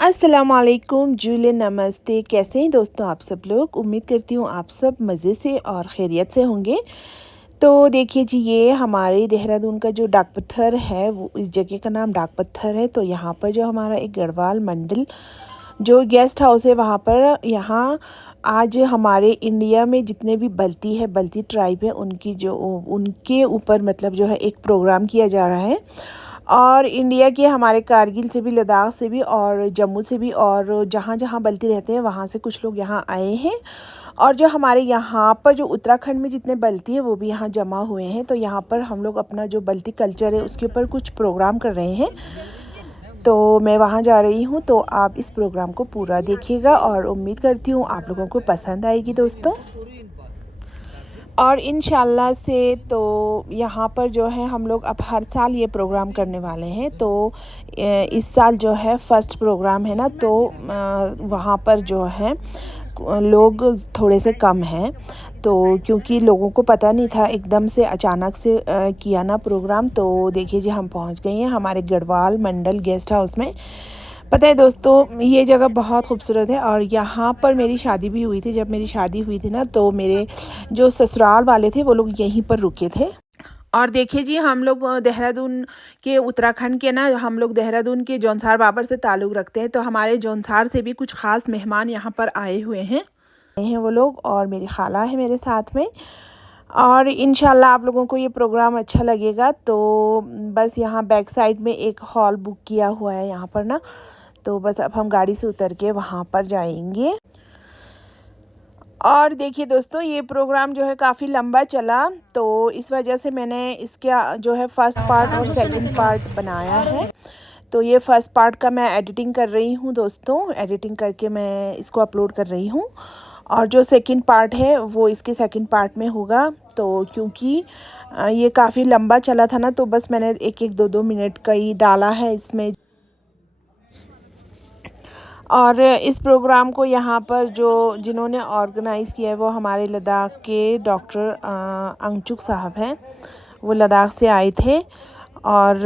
अस्सलामुअलैकुम जूले नमस्ते। कैसे हैं दोस्तों आप सब लोग। उम्मीद करती हूँ आप सब मज़े से और खैरियत से होंगे। तो देखिए जी, ये हमारे देहरादून का जो डाक पत्थर है, वो इस जगह का नाम डाक पत्थर है। तो यहाँ पर जो हमारा एक गढ़वाल मंडल जो गेस्ट हाउस है, वहाँ पर यहाँ आज हमारे इंडिया में जितने भी बल्ती ट्राइब है, उनके ऊपर मतलब जो है एक प्रोग्राम किया जा रहा है। और इंडिया के हमारे कारगिल से भी, लद्दाख से भी और जम्मू से भी, और जहाँ जहाँ बल्ती रहते हैं वहाँ से कुछ लोग यहाँ आए हैं। और जो हमारे यहाँ पर जो उत्तराखंड में जितने बल्ती है वो भी यहाँ जमा हुए हैं। तो यहाँ पर हम लोग अपना जो बल्ती कल्चर है उसके ऊपर कुछ प्रोग्राम कर रहे हैं। तो मैं वहाँ जा रही हूँ, तो आप इस प्रोग्राम को पूरा देखिएगा और उम्मीद करती हूँ आप लोगों को पसंद आएगी दोस्तों। और इंशाल्लाह से तो यहाँ पर जो है हम लोग अब हर साल ये प्रोग्राम करने वाले हैं। तो इस साल जो है फर्स्ट प्रोग्राम है ना, तो वहाँ पर जो है लोग थोड़े से कम हैं। तो क्योंकि लोगों को पता नहीं था, एकदम से अचानक से किया ना प्रोग्राम। तो देखिए जी, हम पहुँच गए हैं हमारे गढ़वाल मंडल गेस्ट हाउस में। पता है दोस्तों, ये जगह बहुत खूबसूरत है और यहाँ पर मेरी शादी भी हुई थी। जब मेरी शादी हुई थी ना, तो मेरे जो ससुराल वाले थे वो लोग यहीं पर रुके थे। और देखिए जी, हम लोग देहरादून के, उत्तराखंड के ना, हम लोग देहरादून के जौनसार बाबर से ताल्लुक़ रखते हैं। तो हमारे जौनसार से भी कुछ ख़ास मेहमान यहाँ पर आए हुए हैं वो लोग, और मेरी खाला है मेरे साथ में। और इंशाल्लाह आप लोगों को ये प्रोग्राम अच्छा लगेगा। तो बस यहाँ बैक साइड में एक हॉल बुक किया हुआ है यहाँ पर ना। तो बस अब हम गाड़ी से उतर के वहाँ पर जाएंगे। और देखिए दोस्तों, ये प्रोग्राम जो है काफ़ी लंबा चला, तो इस वजह से मैंने इसका जो है फ़र्स्ट पार्ट और सेकंड पार्ट बनाया है। तो ये फ़र्स्ट पार्ट का मैं एडिटिंग कर रही हूँ दोस्तों, एडिटिंग करके मैं इसको अपलोड कर रही हूँ। और जो सेकंड पार्ट है वो इसके सेकंड पार्ट में होगा। तो क्योंकि ये काफ़ी लंबा चला था ना, तो बस मैंने एक एक 2-2 मिनट का ही डाला है इसमें। और इस प्रोग्राम को यहाँ पर जिन्होंने ऑर्गेनाइज़ किया है वो हमारे लद्दाख के डॉक्टर अंगचुक साहब हैं। वो लद्दाख से आए थे और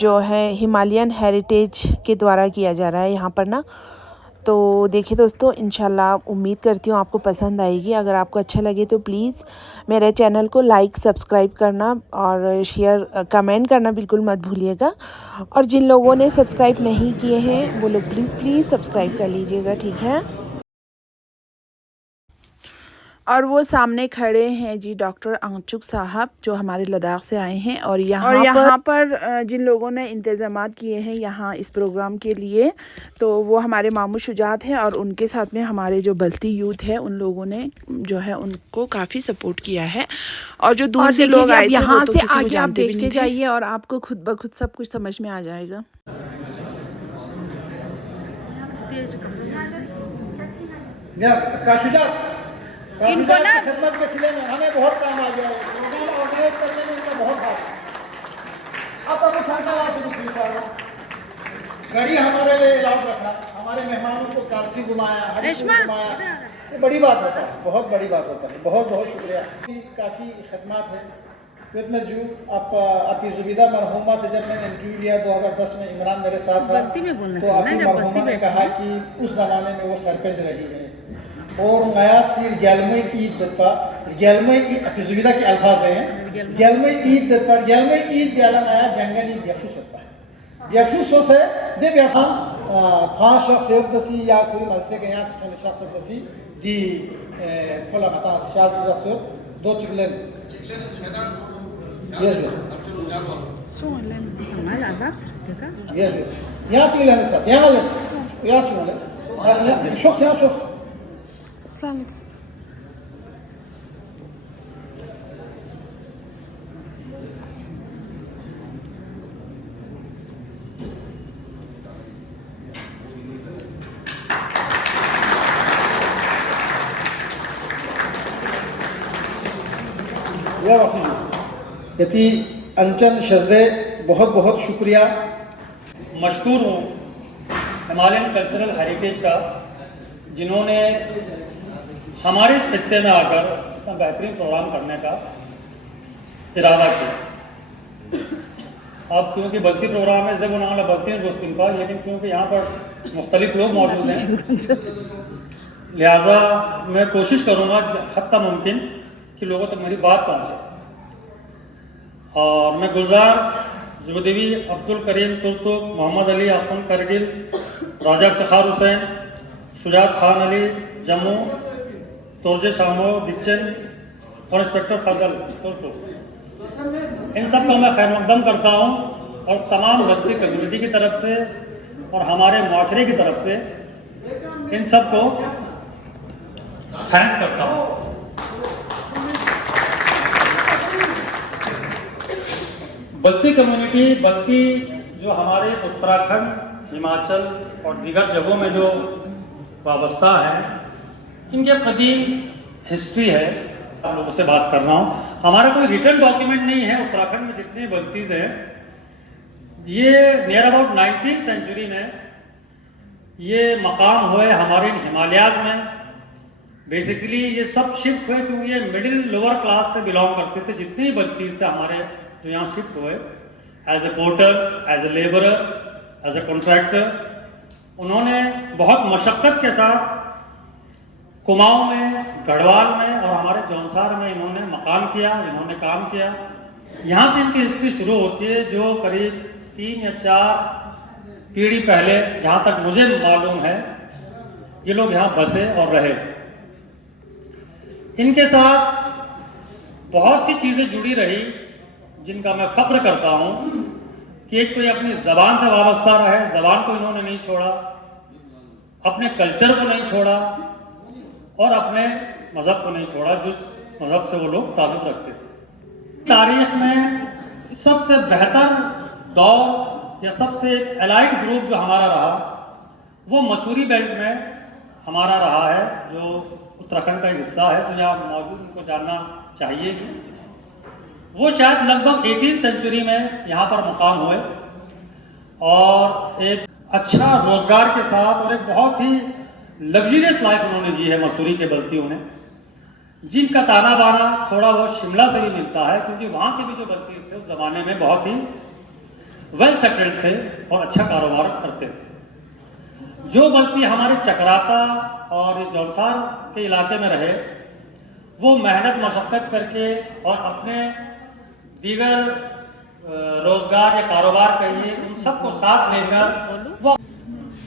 जो है हिमालयन हेरिटेज के द्वारा किया जा रहा है यहाँ पर ना। तो देखिए दोस्तों, इंशाल्लाह उम्मीद करती हूँ आपको पसंद आएगी। अगर आपको अच्छा लगे तो प्लीज़ मेरे चैनल को लाइक, सब्सक्राइब करना और शेयर, कमेंट करना बिल्कुल मत भूलिएगा। और जिन लोगों ने सब्सक्राइब नहीं किए हैं वो लोग प्लीज़ सब्सक्राइब कर लीजिएगा, ठीक है। और वो सामने खड़े हैं जी डॉक्टर अंगचुक साहब, जो हमारे लद्दाख से आए हैं। और यहाँ पर जिन लोगों ने इंतज़ामात किए हैं यहाँ इस प्रोग्राम के लिए, तो वो हमारे मामू शुजात हैं। और उनके साथ में हमारे जो बल्ती यूथ है, उन लोगों ने जो है उनको काफ़ी सपोर्ट किया है। और जो दूर से लोग आए थे, यहाँ से आगे आप देखते जाइए और आपको खुद ब खुद सब कुछ समझ में आ जाएगा। इनको ना खिदमत के सिले में हमें बहुत काम आ गया है। प्रोग्राम ऑर्गेनाइज करने में इनका बहुत हाथ है। अब सरकार से गाड़ी हमारे लिए अलाउड रखा, हमारे मेहमानों को कार से घुमाया, ये बड़ी बात होता है, बहुत बड़ी बात होता है। बहुत बहुत शुक्रिया। काफ़ी खदमात है। आपकी जुबीदा मरहुमा से जब मैंने इंटरव्यू लिया 2010 में, इमरान मेरे साथ था, तो आपकी मरहुमा ने कहा कि उस ज़माने में वो सरपंच रही है और नया सिर ग्यालमे ईद पर, ग्यालमे आपकी जुबीदा के अल्फाज हैं, ग्यालमे ईद पर, ग्यालमे ईद ग्याला नया जंगनी व्यक्सुस होता है। व्यक्सुस से दे व्यापार खास शख्स दसी या कोई मलसे के यहाँ तो शख्स दसी दी खोला मता शाल शख्स दो चिकलन ये जो यहाँ चिकलन साथ यहाँ चुन शख्स यहाँ शख्स यति अंचन शज़े बहुत बहुत शुक्रिया। मशहूर हूँ हिमालयन कल्चरल हेरिटेज का, जिन्होंने हमारे इस खित्ते में आकर इतना बेहतरीन प्रोग्राम करने का इरादा किया। अब क्योंकि बल्ती प्रोग्राम है जब उन्होंने बल्ती हैं दोस्त इनका, लेकिन क्योंकि यहाँ पर मुख्तलिफ लोग मौजूद हैं, लिहाजा मैं कोशिश करूँगा हत्ता मुमकिन कि लोगों तक मेरी बात पहुँचे। और मैं गुलजार जुबदेवी, अब्दुल करीम तुर्तुक, मोहम्मद अली आसन करगिल, राजा इफ्तिखार हुसैन, शुजात खान अली जम्मू, तोरजे शामो दिक्चन और इंस्पेक्टर फजल तुर्तुक, इन सब को मैं खैर मकदम करता हूँ और तमाम बस्ती कम्युनिटी की तरफ से और हमारे माशरे की तरफ से इन सब को थैंक्स करता हूँ। बस्ती कम्युनिटी, बल्कि जो हमारे उत्तराखंड, हिमाचल और दीगर जगहों में जो वाबस्ता है, इनके कदीम हिस्ट्री है। आप लोगों से बात कर रहा हूँ, हमारा कोई रिटर्न डॉक्यूमेंट नहीं है। उत्तराखंड में जितनी बस्तीज हैं, ये नियर अबाउट 19th सेंचुरी में ये मकाम हुए हमारे हिमालयाज में। बेसिकली ये सब शिफ्ट हुए क्योंकि ये मिडिल लोअर क्लास से बिलोंग करते थे। जितनी बस्तीज थे हमारे जो यहाँ शिफ्ट हुए, as a porter, as a labourer, as a contractor, उन्होंने बहुत मशक्क़त के साथ कुमाऊं में, गढ़वाल में और हमारे जौनसार में इन्होंने मकान किया, इन्होंने काम किया। यहाँ से इनकी हिस्ट्री शुरू होती है, जो करीब 3 या 4 पीढ़ी पहले, जहाँ तक मुझे मालूम है, ये लोग यहाँ बसे और रहे। इनके साथ बहुत सी चीज़ें जुड़ी रही जिनका मैं फख्र करता हूँ कि एक तो ये अपनी ज़बान से वाबस्ता रहे, ज़बान को इन्होंने नहीं छोड़ा, अपने कल्चर को नहीं छोड़ा और अपने मज़हब को नहीं छोड़ा जिस मज़हब से वो लोग ताल्लुक़ रखते थे। तारीख में सबसे बेहतर दौर या सबसे एलाइट ग्रुप जो हमारा रहा, वो मसूरी बेल्ट में हमारा रहा है, जो उत्तराखंड का हिस्सा है, जो यहाँ मौजूद उनको जानना चाहिए कि वो शायद लगभग 18th सेंचुरी में यहाँ पर मकाम हुए और एक अच्छा रोजगार के साथ और एक बहुत ही लग्जरियस लाइफ उन्होंने जी है मसूरी के बल्तियों ने, जिनका ताना बाना थोड़ा बहुत शिमला से भी मिलता है क्योंकि वहाँ के भी जो बल्तीज थे उस जमाने में बहुत ही वेल सेटल्ड थे और अच्छा कारोबार करते थे। जो बल्ती हमारे चक्राता और जौनसार के इलाके में रहे, वो मेहनत मशक्क़त करके और अपने दीगर रोजगार या कारोबार कहिए उन सबको साथ लेकर वो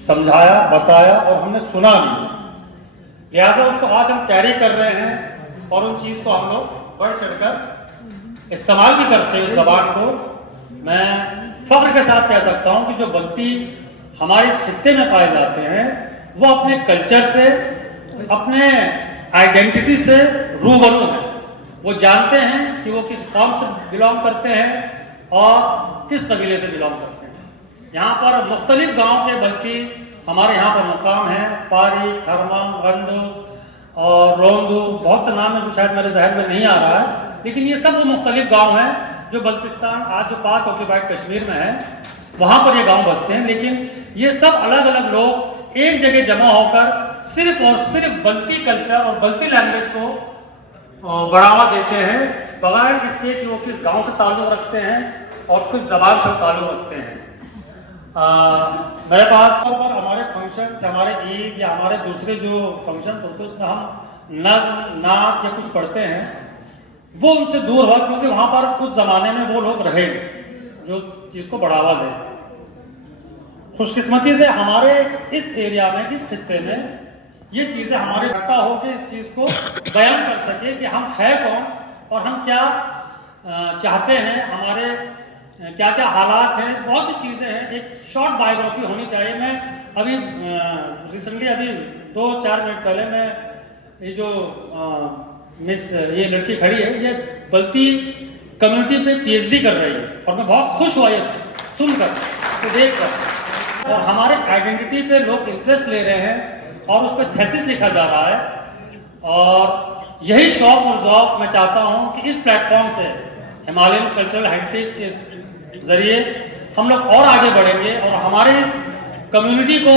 समझाया, बताया और हमने सुना भी। लिहाजा उसको आज हम कैरी कर रहे हैं और उन चीज़ को हम लोग बढ़ चढ़कर इस्तेमाल भी करते हैं। उस जबान को मैं फख्र के साथ कह सकता हूँ कि जो बल्ती हमारे इस खित्ते में पाए जाते हैं, वो अपने कल्चर से, अपने आइडेंटिटी से रूबरू हैं। वो जानते हैं कि वो किस कौम से बिलोंग करते हैं और किस कबीले से बिलोंग करते हैं। यहाँ पर मुख्तलिफ गांव के बल्कि हमारे यहाँ पर मकाम है, पारी, खरमान, गंडोज और रोंदू, बहुत से नाम है जो शायद मेरे जहन में नहीं आ रहा है, लेकिन ये सब मुख्तलिफ गांव हैं जो बल्तिस्तान आज जो पाक ऑक्यूपाइड कश्मीर में है, वहाँ पर ये गांव बसते हैं। लेकिन ये सब अलग अलग लोग एक जगह जमा होकर सिर्फ और सिर्फ बल्ती कल्चर और बल्ती लैंग्वेज को बढ़ावा देते हैं, बगैर इसके कि वो किस गांव से ताल्लुक़ रखते हैं और किस ज़बान से ताल्लुक़ रखते हैं। मेरे पास पर हमारे फंक्शन, हमारे ईद या हमारे दूसरे जो फंक्शन होते हैं उसमें हम नज़्म, नात या कुछ पढ़ते हैं, वो उनसे दूर हुआ क्योंकि वहाँ पर उस ज़माने में वो लोग रहे जो चीज़ को बढ़ावा दें। खुशकिस्मती से हमारे इस एरिया में, इस खित्ते में ये चीज़ें हमारे इकट्ठा होकर इस चीज़ को बयान कर सके कि हम है कौन और हम क्या चाहते हैं, हमारे क्या क्या हालात हैं। बहुत सी चीज़ें हैं, एक शॉर्ट बायोग्राफी होनी चाहिए। मैं अभी रिसेंटली अभी 2-4 मिनट पहले मैं ये जो मिस ये लड़की खड़ी है, ये बल्ती कम्युनिटी पे PhD कर रही है और मैं बहुत खुश हुआ ये सुनकर, तो देखकर। और हमारे आइडेंटिटी पे लोग इंटरेस्ट ले रहे हैं और उस पर थेसिस लिखा जा रहा है और यही शौक और ज़ौक़ मैं चाहता हूँ कि इस प्लेटफॉर्म से हिमालयन कल्चरल हेरिटेज के ज़रिए हम लोग और आगे बढ़ेंगे और हमारे इस कम्युनिटी को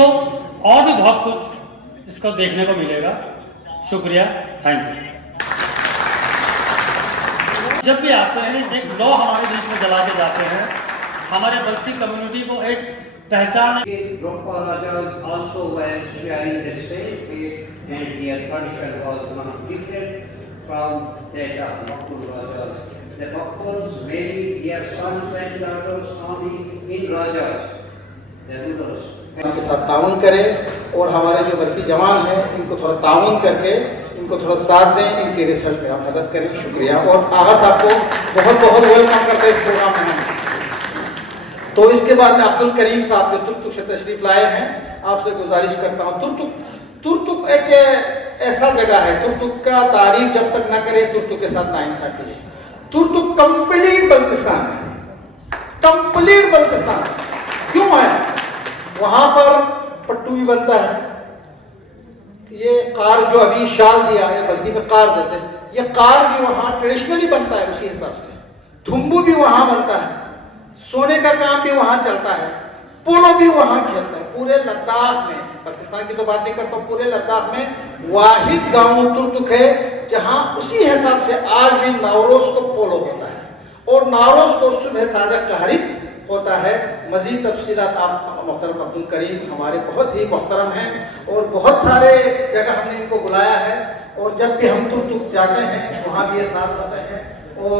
और भी बहुत कुछ इसको देखने को मिलेगा। शुक्रिया, थैंक यू। जब भी आते हैं एक लौ हमारे बीच में जला के जाते हैं हमारे बस्ती कम्युनिटी को एक पहचान है। Rokpa Rajas also were sharing the same faith and their tradition was not different from that of Rokpur Rajas. The Rokpurs married their sons and daughters only in Rajas, the rulers. इनके साथ ताउन करें और हमारे जो बस्ती जवान हैं इनको थोड़ा ताउन करके इनको थोड़ा साथ दें, इनके रिसर्च में आप मदद करें। शुक्रिया। और आगा साहब को बहुत बहुत वेलकम करते हैं इस प्रोग्राम में। तो इसके बाद में अब्दुल करीम साहब जो तुर्तुक से तशरीफ लाए हैं, आपसे गुजारिश करता हूँ, तुर्तुक एक ऐसा जगह है, तुर्तुक का तारीफ जब तक न करे तुर्तुक के साथ नाइंसाफी है। तुर्तुक कंप्लीट बल्तिस्तान है, कंप्लीट बल्तिस्तान। क्यों है? वहां पर पट्टू भी बनता है, ये कार जो अभी शाल दिया है बस्ती में कार देते हैं, ये कार भी वहां ट्रेडिशनली बनता है उसी हिसाब से। थुम्बू भी वहां बनता है, सोने का काम भी वहां चलता है, पोलो भी वहां खेलता है। पूरे लद्दाख में, पाकिस्तान की तो बात नहीं करता हूं, पूरे लद्दाख में वाहिद गांव तुर्तुक है जहां उसी हिसाब से आज भी नवरोज को पोलो होता है और नवरोज को सुबह साजा कहरिब होता है। मजीद तफसीलात आप मोहतरम अब्दुल करीम हमारे बहुत ही मोहतरम हैं और बहुत सारे जगह हमने इनको बुलाया है और जब भी हम तुर्तुक जाते हैं वहाँ भी ये साथ रहते हैं। और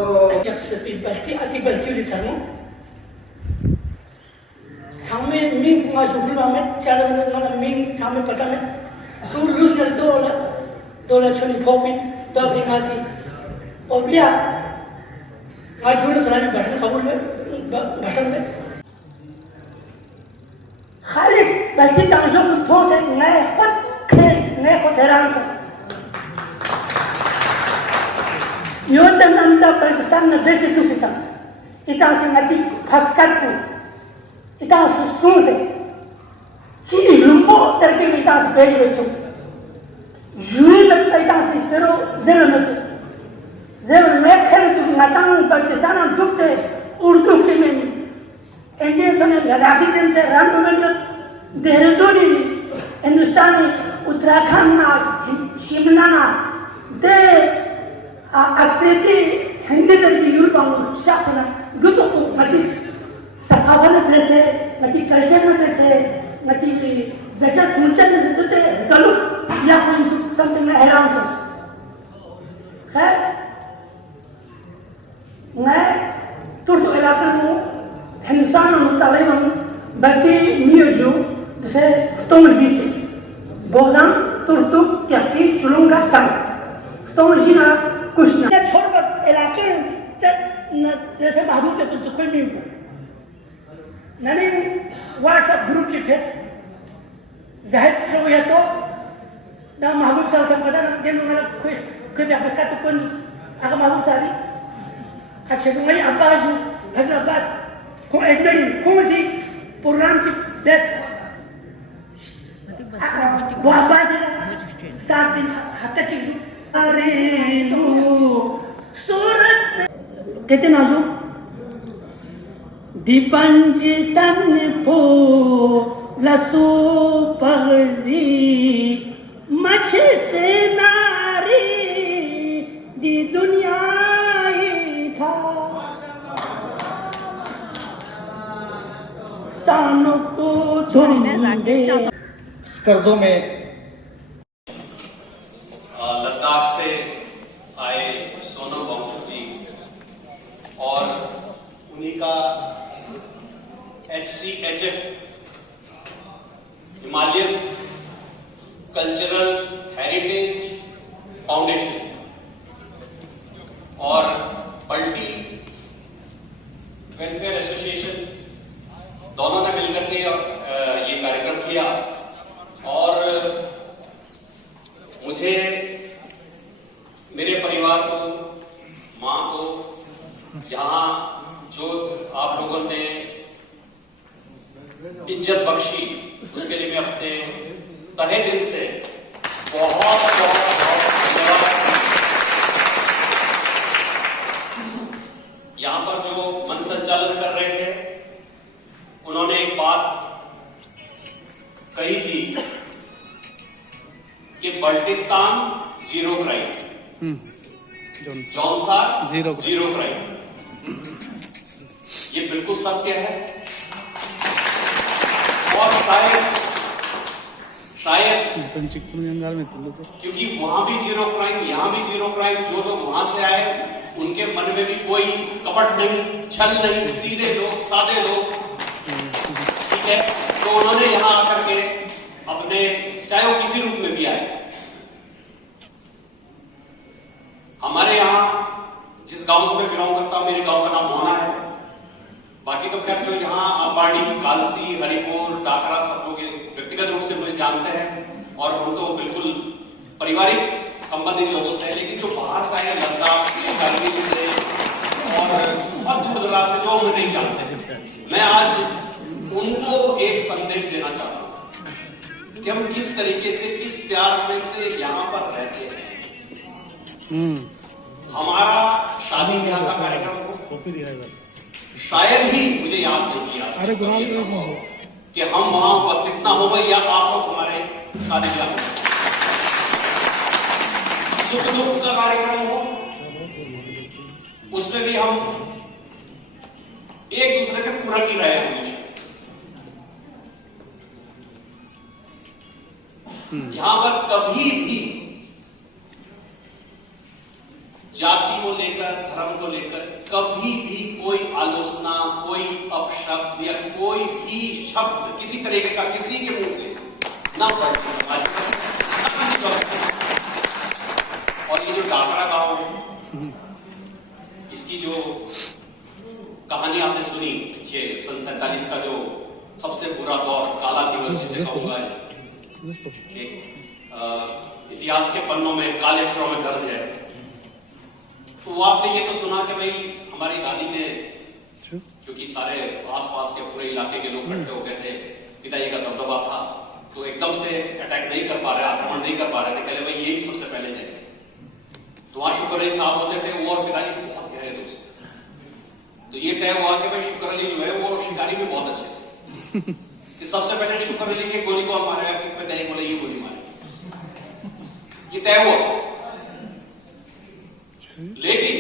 सामने मिंग मा जुगुल में चार बंदे माना मिंग सामने पता में सूर लूज कर दो लक्षणी फोपिन दो बिमासी और लिया आज जुगुल सलामी बटन कबूल में बटन में खालिस बल्कि ताजों को थोड़ा से नए खुद खेस नए खुद हैरान कर योजन अंतर पाकिस्तान में देश क्यों से सब इतना से नदी फसकर को इतना सुन से चीज लुम्बो तरके में इतना से बेच बेचो यूं लगता इतना से इस्तेरो ज़रूर में खेल तो नातांग पाकिस्तान दुख से उर्दू के में इंडियन तो ने लद्दाखी दिन से राम में देहरादूनी हिंदुस्तानी उत्तराखंड ना शिमला ना दे अक्सर हिंदी तक यूरोप शासन गुजो को मदिस सकावल जैसे मती कल्चर जैसे मती जैसे कल्चर जैसे गलु या कोई समथिंग में हैरान हो है। मैं तुर्तुक इलाके में हिंदुस्तान में तालिबान बल्कि न्यूजो जैसे स्टोमर भी से बोलना तुर्तुक कैसी चुलूंगा कम स्टोमर जी ना कुछ ना छोड़ कर इलाके जैसे महबूब के तुर्तुक कोई नहीं हुआ ननी व्हाट्सएप ग्रुप के फेस जाहिर से वो है तो ना महबूब साहब का पता ना दिन में कोई भी आपका तो कौन अगर महबूब साहब अच्छा तो मैं अब्बास हज़रत अब्बास को एडमिट कौन सी प्रोग्राम की बेस वो अब्बास है साथ दिन हत्या चीज़ अरे तो सूरत कहते नाज़ू दीपंज तन पो लसो पगजी मछ से नारी दी दुनिया ही था तानों को ढूंढे स्कर्दों में लद्दाख से आए सोनम वांगचुक जी और उन्हीं का HCHF Himalayan cultural heritage foundation और पलटी वेलफेयर एसोसिएशन दोनों ने मिलकर के ये कार्यक्रम किया और मुझे मेरे परिवार को माँ को यहाँ जो आप लोगों ने इज्जत बख्शी उसके लिए मैं अपने तहे दिल से बहुत धन्यवाद। यहाँ पर जो मन संचालन कर रहे थे उन्होंने एक बात कही थी कि बल्टिस्तान जीरो क्राइम, जौनसा जीरो क्राइम। ये बिल्कुल सत्य है। और शायद क्योंकि वहां भी जीरो क्राइम, यहां भी जीरो क्राइम, जो लोग वहां से आए उनके मन में भी कोई कपट नहीं, छल नहीं, सीधे लोग, सादे लोग, ठीक है। तो उन्होंने यहां आकर के अपने, चाहे वो किसी रूप में भी आए, हमारे यहां जिस गांव से मैं बिलोंग करता हूं, मेरे गांव का नाम मोहना है। बाकी तो खैर जो यहाँ बाड़ी, कालसी, हरिपुर, डाकरा, सब लोग व्यक्तिगत रूप से मुझे जानते हैं और हम तो बिल्कुल पारिवारिक संबंधित लोगों से, लेकिन जो बाहर से आए, लद्दाख से, कारगिल से और बहुत दूर दराज से, जो हमें नहीं जानते, मैं आज उनको एक संदेश देना चाहता हूं कि हम किस तरीके से, किस प्यार में से यहाँ पर रहते हैं। हमारा शादी ब्याह का कार्यक्रम हो, शायद ही, मुझे याद नहीं किया कि हम वहां उपस्थित ना हो गए या आप लोग हमारे शादी ब्याह, सुख दुख का कार्यक्रम हो, उसमें भी हम एक दूसरे के पूरक ही रहे हमेशा। यहां पर कभी भी जाति को लेकर, धर्म को लेकर कभी भी कोई आलोचना, कोई अपशब्द या कोई भी शब्द किसी तरीके का किसी के मुंह से ना पड़े समाज पर। और ये जो डाकरा गांव है, इसकी जो कहानी आपने सुनी, ये सन 47 का जो सबसे बुरा दौर, काला दिवस जिसे कहूंगा, इतिहास के पन्नों में, काले अक्षरों में दर्ज है। तो आपने ये तो सुना कि भाई हमारी दादी ने, क्योंकि सारे आसपास के पूरे इलाके के लोग इकट्ठे हो गए थे, पिताजी का दबदबा था, तो एकदम से अटैक नहीं कर पा रहे, आक्रमण नहीं कर पा रहे थे, कहले भाई यही सबसे पहले जाए। तो वहां शुक्र अली साहब होते थे, वो और पिताजी बहुत गहरे दोस्त। तो ये तय हुआ कि भाई शुक्र अली जो है वो शिकारी में बहुत अच्छे कि सबसे पहले शुक्र अली के गोली को मारेगा, कि पिताजी बोले ये गोली मारे, ये तय हुआ। लेकिन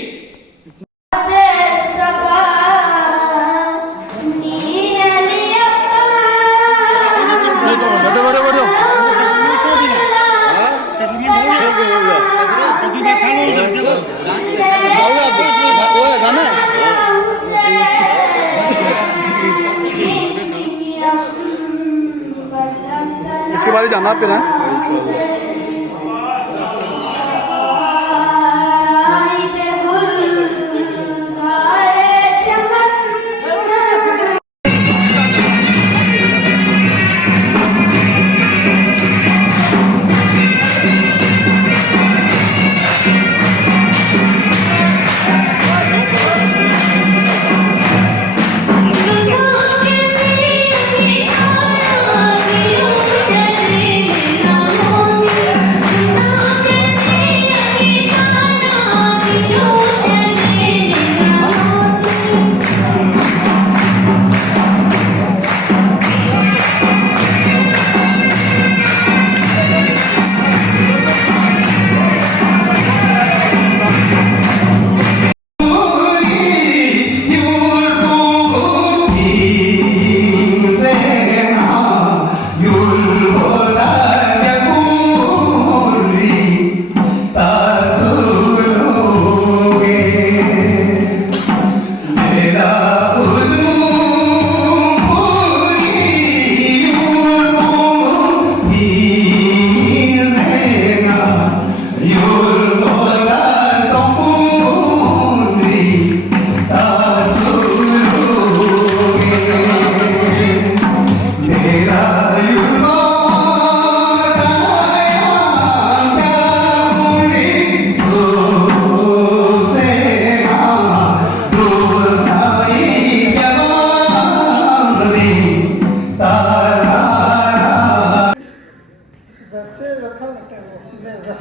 इसके बाद जाना पे ना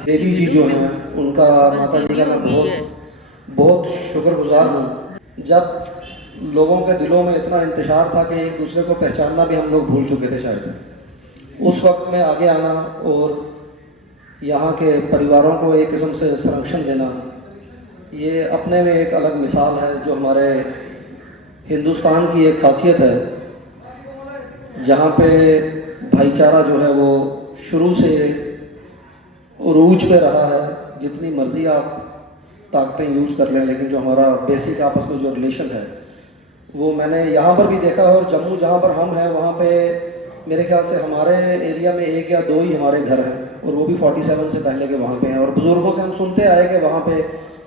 देवी जी जो हैं उनका, माता जी का मैं बहुत शुक्रगुजार हूँ। जब लोगों के दिलों में इतना इंतशार था कि एक दूसरे को पहचानना भी हम लोग भूल चुके थे शायद, उस वक्त में आगे आना और यहाँ के परिवारों को एक किस्म से संरक्षण देना, ये अपने में एक अलग मिसाल है जो हमारे हिंदुस्तान की एक खासियत है जहाँ पे भाईचारा जो है वो शुरू से उरूज पे रहा है। जितनी मर्जी आप ताकतें यूज़ कर लें, लेकिन जो हमारा बेसिक आपस में जो रिलेशन है वो मैंने यहाँ पर भी देखा है। और जम्मू जहाँ पर हम हैं वहाँ पे मेरे ख्याल से हमारे एरिया में 1 या 2 ही हमारे घर हैं, और वो भी 47 से पहले के वहाँ पे हैं। और बुज़ुर्गों से हम सुनते आए कि वहाँ पे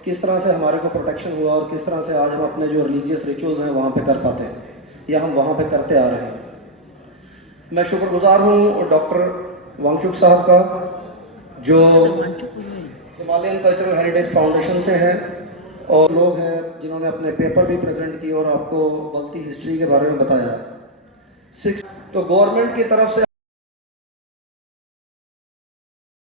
किस तरह से हमारे को प्रोटेक्शन हुआ और किस तरह से आज हम अपने जो रिलीजियस रिचुअल्स हैं वहाँ पे कर पाते हैं या हम वहाँ पे करते आ रहे हैं। मैं शुक्रगुजार हूँ डॉक्टर वांगचुक साहब का, जो हिमालयन कल्चरल हेरिटेज फाउंडेशन से हैं, और लोग हैं जिन्होंने अपने पेपर भी प्रेजेंट किए और आपको बल्ती हिस्ट्री के बारे में बताया। 6 तो गवर्नमेंट की तरफ से